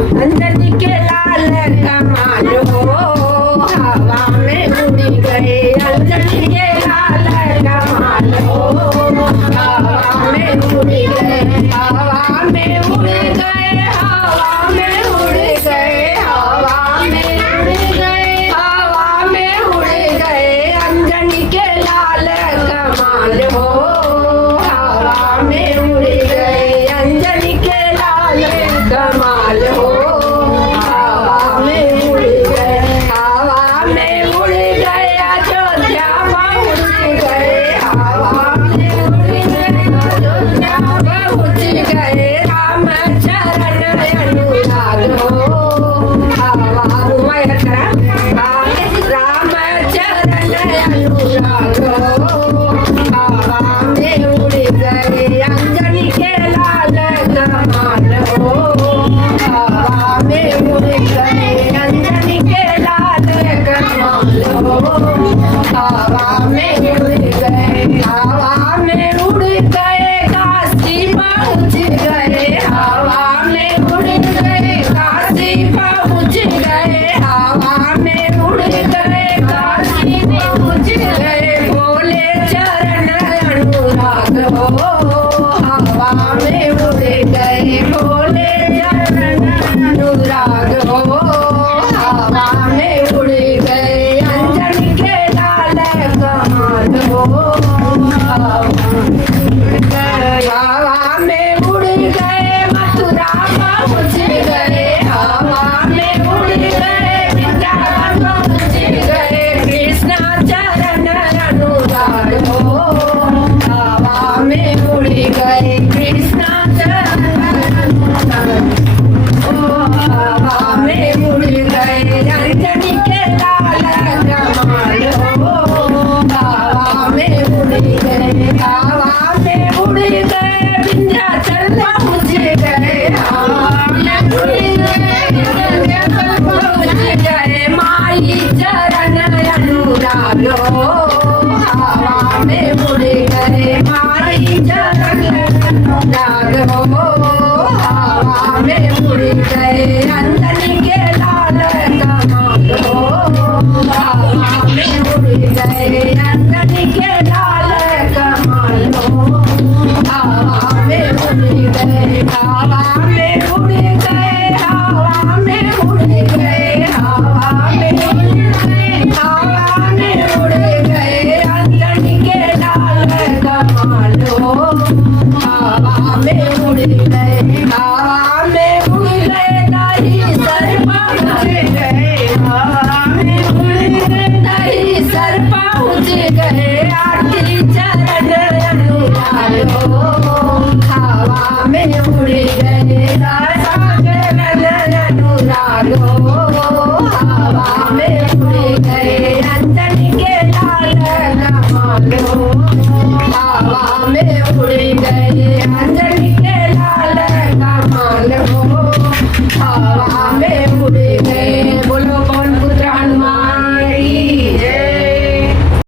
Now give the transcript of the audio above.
अंजनी के लाल कमाल हो हवा में उड़ गए अंजनी के लाल कमाल हो हवा में उड़ गए हवा में उड़ गए हवा में उड़ गए हवा में उड़ गए हवा में उड़ गए अंजनी के लाल कमाल हो हवा में उड़ गए अंजनी के लाल कमाल हो हवा में उड़ गए हवा में उड़ गए अयोध्या पहुँच गए हवा में उड़ गए अयोध्या पहुँच गए राम चरण अनुराग हो हवा राम चरण अनुराग हो हवा में उड़ गए अंजनी के लाल कमाल हो हवा में उड़ गए अंजनी के लाल कमाल हो हवा में उड़ गए हवा में उड़ गए काशी पहुँच गए हवा में उड़ गए काशी पहुँच गए हवा में उड़ गए काशी पहुँच गए भोले चरण अनुराग हो हवा में उड़ गए भोले चरण अनुराग हो हवा में उड़ गए अंजनी के लाल कमाल हो हवा में उड़ गए मथुरा पहुँच गए हवा में उड़ गए वृंदावन पहुँच गए कृष्ण चरण अनुराग हो हवा में उड़ गए कृष्ण चरण अनुराग हो हवा में उड़ गए अंजनी के लाल कमाल हो हवा में उड़ गए हवा में उड़ गए विंध्याचल पहुँच गए हवा में उड़ गए विंध्याचल पहुँच गए माई चरण अनुराग हो हवा में उड़ गए माई चरण अनुराग हो हवा में उड़ गए अंजनी के लाल कमाल हो हवा में उड़ गए अंजनी